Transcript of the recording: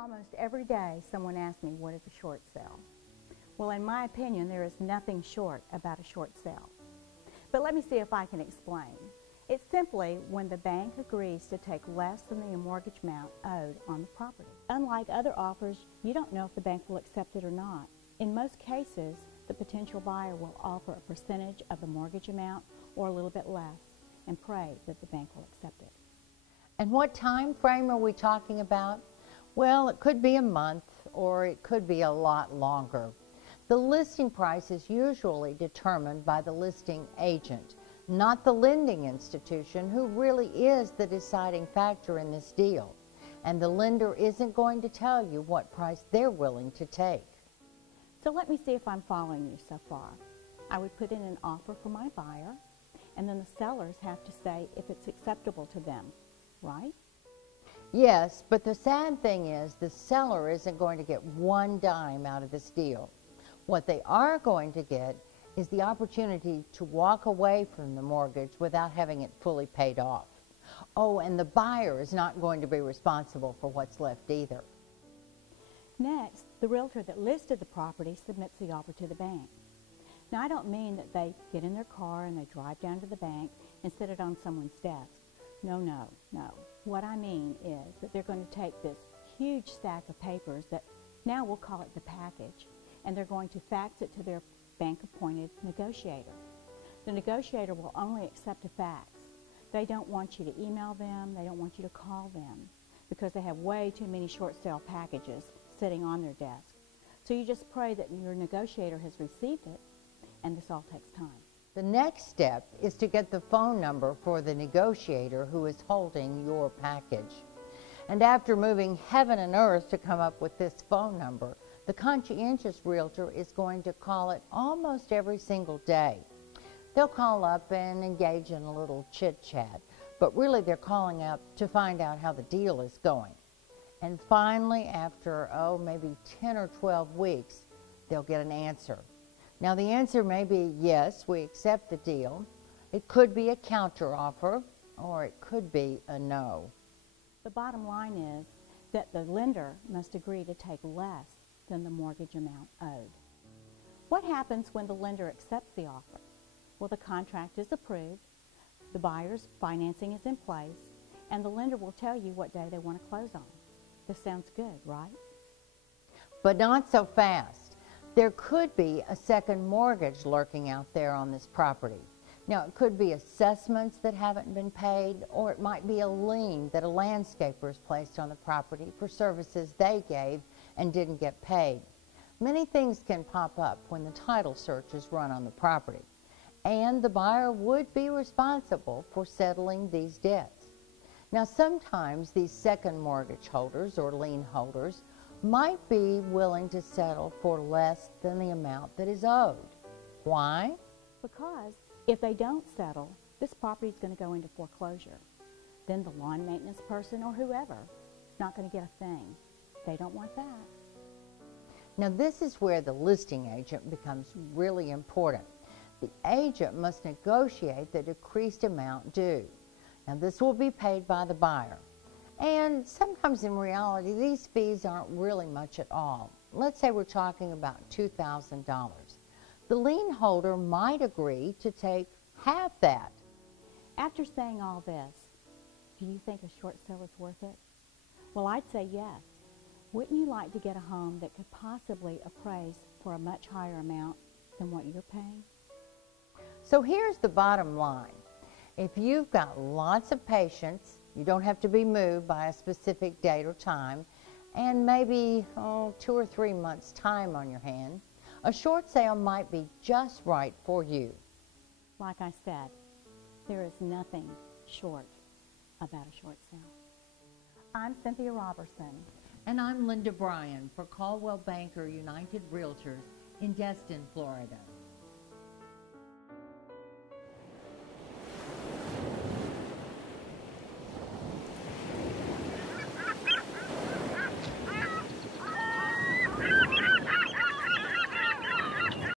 Almost every day someone asks me, what is a short sale? Well, in my opinion, there is nothing short about a short sale. But let me see if I can explain. It's simply when the bank agrees to take less than the mortgage amount owed on the property. Unlike other offers, you don't know if the bank will accept it or not. In most cases, the potential buyer will offer a percentage of the mortgage amount or a little bit less and pray that the bank will accept it. And what time frame are we talking about? Well, it could be a month or it could be a lot longer. The listing price is usually determined by the listing agent, not the lending institution, who really is the deciding factor in this deal. And the lender isn't going to tell you what price they're willing to take. So let me see if I'm following you so far. I would put in an offer for my buyer, and then the sellers have to say if it's acceptable to them, right? Yes, but the sad thing is the seller isn't going to get one dime out of this deal. What they are going to get is the opportunity to walk away from the mortgage without having it fully paid off. Oh, and the buyer is not going to be responsible for what's left either. Next, the realtor that listed the property submits the offer to the bank. Now, I don't mean that they get in their car and they drive down to the bank and sit it on someone's desk. No. What I mean is that they're going to take this huge stack of papers that now we'll call it the package, and they're going to fax it to their bank-appointed negotiator. The negotiator will only accept a fax. They don't want you to email them, they don't want you to call them, because they have way too many short sale packages sitting on their desk. So you just pray that your negotiator has received it, and this all takes time. The next step is to get the phone number for the negotiator who is holding your package. And after moving heaven and earth to come up with this phone number, the conscientious realtor is going to call it almost every single day. They'll call up and engage in a little chit-chat, but really they're calling up to find out how the deal is going. And finally, after, maybe 10 or 12 weeks, they'll get an answer. Now, the answer may be, yes, we accept the deal. It could be a counteroffer, or it could be a no. The bottom line is that the lender must agree to take less than the mortgage amount owed. What happens when the lender accepts the offer? Well, the contract is approved, the buyer's financing is in place, and the lender will tell you what day they want to close on. This sounds good, right? But not so fast. There could be a second mortgage lurking out there on this property. Now, it could be assessments that haven't been paid, or it might be a lien that a landscaper has placed on the property for services they gave and didn't get paid. Many things can pop up when the title search is run on the property, and the buyer would be responsible for settling these debts. Now, sometimes these second mortgage holders or lien holders might be willing to settle for less than the amount that is owed. Why? Because if they don't settle, this property is going to go into foreclosure. Then the lawn maintenance person or whoever is not going to get a thing. They don't want that. Now, this is where the listing agent becomes really important. The agent must negotiate the decreased amount due. Now, this will be paid by the buyer. And sometimes in reality, these fees aren't really much at all. Let's say we're talking about $2,000. The lien holder might agree to take half that. After saying all this, do you think a short sale is worth it? Well, I'd say yes. Wouldn't you like to get a home that could possibly appraise for a much higher amount than what you're paying? So here's the bottom line. If you've got lots of patience, you don't have to be moved by a specific date or time, and maybe 2 or 3 months' time on your hand, a short sale might be just right for you. Like I said, there is nothing short about a short sale. I'm Cynthia Robertson. And I'm Linda Bryan for Coldwell Banker United Realtors in Destin, Florida.